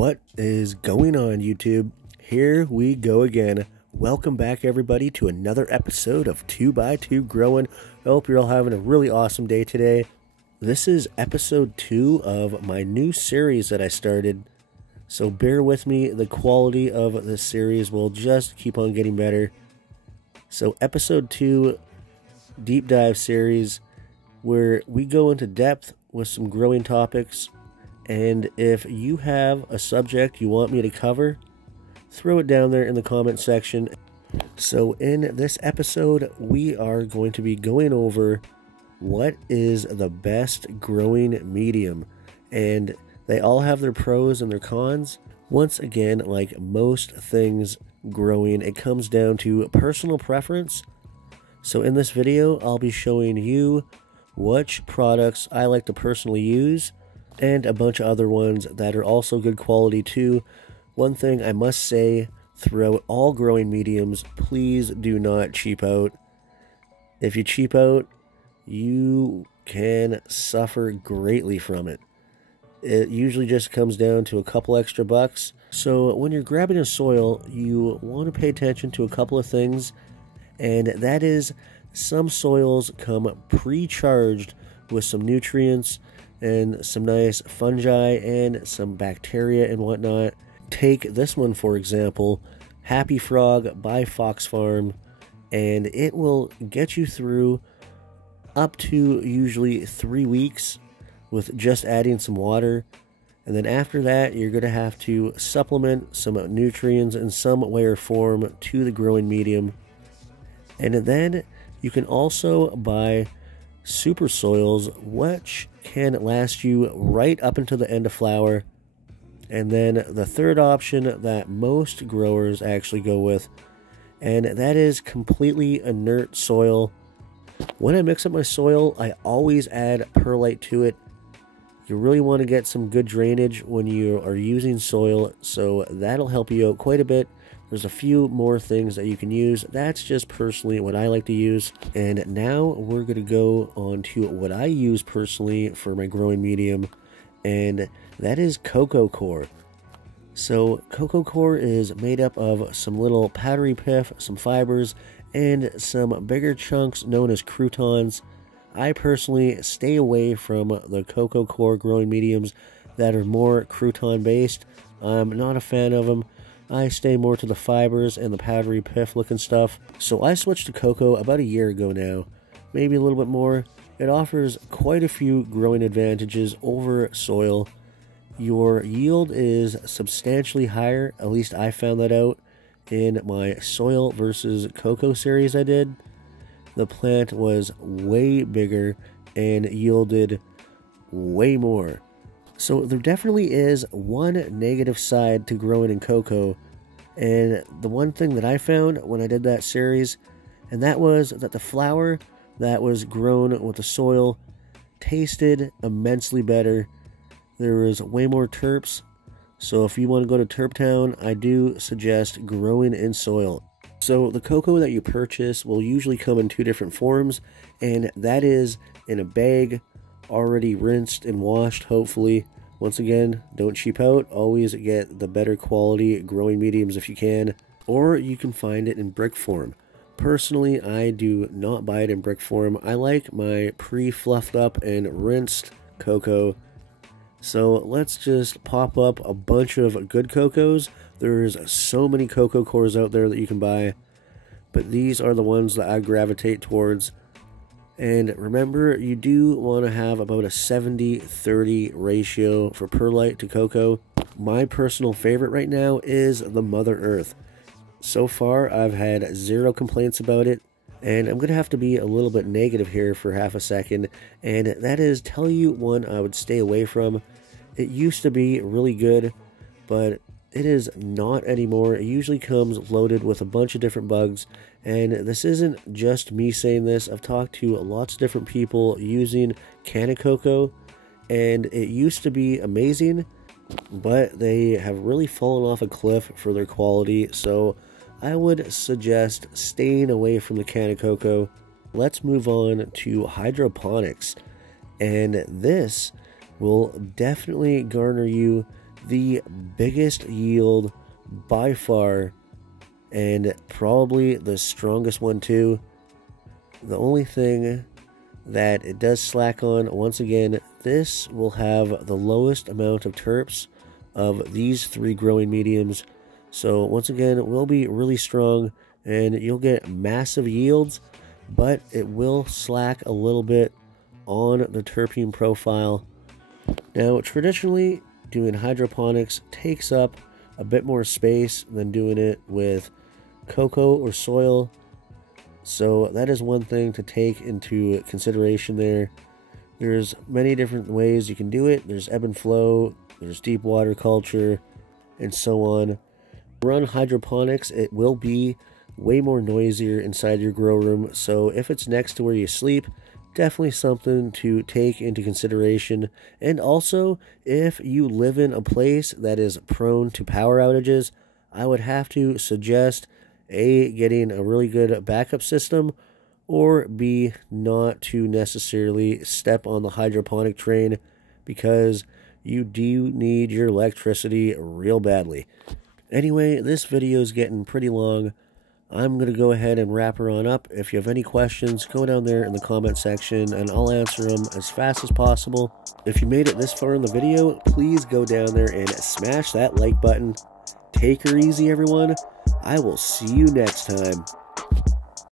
What is going on, YouTube? Here we go again. Welcome back, everybody, to another episode of 2x2 Growing. I hope you're all having a really awesome day today. This is episode 2 of my new series that I started. So bear with me, the quality of this series will just keep on getting better. So episode 2, deep dive series, where we go into depth with some growing topics. And if you have a subject you want me to cover, throw it down there in the comment section. So in this episode, we are going to be going over what is the best growing medium. And they all have their pros and their cons. Once again, like most things growing, it comes down to personal preference. So in this video, I'll be showing you which products I like to personally use, and a bunch of other ones that are also good quality too. One thing I must say, throughout all growing mediums, please do not cheap out. If you cheap out, you can suffer greatly from it. It usually just comes down to a couple extra bucks. So when you're grabbing a soil, you want to pay attention to a couple of things, and that is some soils come pre-charged with some nutrients and some nice fungi and some bacteria and whatnot. Take this one, for example, Happy Frog by Fox Farm, and it will get you through up to usually 3 weeks with just adding some water. And then after that, you're going to have to supplement some nutrients in some way or form to the growing medium. And then you can also buy super soils, which can last you right up until the end of flower. And then the third option that most growers actually go with, and that is completely inert soil. When I mix up my soil, I always add perlite to it. You really want to get some good drainage when you are using soil, so that'll help you out quite a bit. There's a few more things that you can use. That's just personally what I like to use. And now we're going to go on to what I use personally for my growing medium, and that is Coco Core. So Coco Core is made up of some little powdery pith, some fibers, and some bigger chunks known as croutons. I personally stay away from the Coco Core growing mediums that are more crouton based. I'm not a fan of them. I stay more to the fibers and the powdery pith looking stuff. So I switched to Coco about a year ago now, maybe a little bit more. It offers quite a few growing advantages over soil. Your yield is substantially higher, at least I found that out in my soil versus cocoa series I did. The plant was way bigger and yielded way more. So there definitely is one negative side to growing in cocoa, and the one thing that I found when I did that series, and that was that the flour that was grown with the soil tasted immensely better. There was way more terps, so if you want to go to Terp Town, I do suggest growing in soil. So the cocoa that you purchase will usually come in two different forms, and that is in a bag, already rinsed and washed, hopefully. Once again, don't cheap out. Always get the better quality growing mediums if you can. Or you can find it in brick form. Personally, I do not buy it in brick form. I like my pre-fluffed up and rinsed cocoa. So let's just pop up a bunch of good cocos. There's so many Coco Cores out there that you can buy, but these are the ones that I gravitate towards. And remember, you do want to have about a 70-30 ratio for perlite to cocoa. My personal favorite right now is the Mother Earth. So far, I've had zero complaints about it. And I'm going to have to be a little bit negative here for half a second. And that is tell you one I would stay away from. It used to be really good, but it is not anymore. It usually comes loaded with a bunch of different bugs, and this isn't just me saying this. I've talked to lots of different people using Canna Coco, and it used to be amazing, but they have really fallen off a cliff for their quality, so I would suggest staying away from the Canna Coco. Let's move on to hydroponics, and this will definitely garner you the biggest yield by far, and probably the strongest one too. The only thing that it does slack on, once again, this will have the lowest amount of terps of these 3 growing mediums. So once again, it will be really strong and you'll get massive yields, but it will slack a little bit on the terpene profile. Now, traditionally, doing hydroponics takes up a bit more space than doing it with cocoa or soil. So that is one thing to take into consideration there. There's many different ways you can do it. There's ebb and flow, there's deep water culture, and so on. Run hydroponics, it will be way more noisier inside your grow room. So if it's next to where you sleep, definitely something to take into consideration. And also, if you live in a place that is prone to power outages, I would have to suggest A, getting a really good backup system, or B, not to necessarily step on the hydroponic train, because you do need your electricity real badly. Anyway, this video is getting pretty long. I'm going to go ahead and wrap her on up. If you have any questions, go down there in the comment section and I'll answer them as fast as possible. If you made it this far in the video, please go down there and smash that like button. Take her easy, everyone. I will see you next time.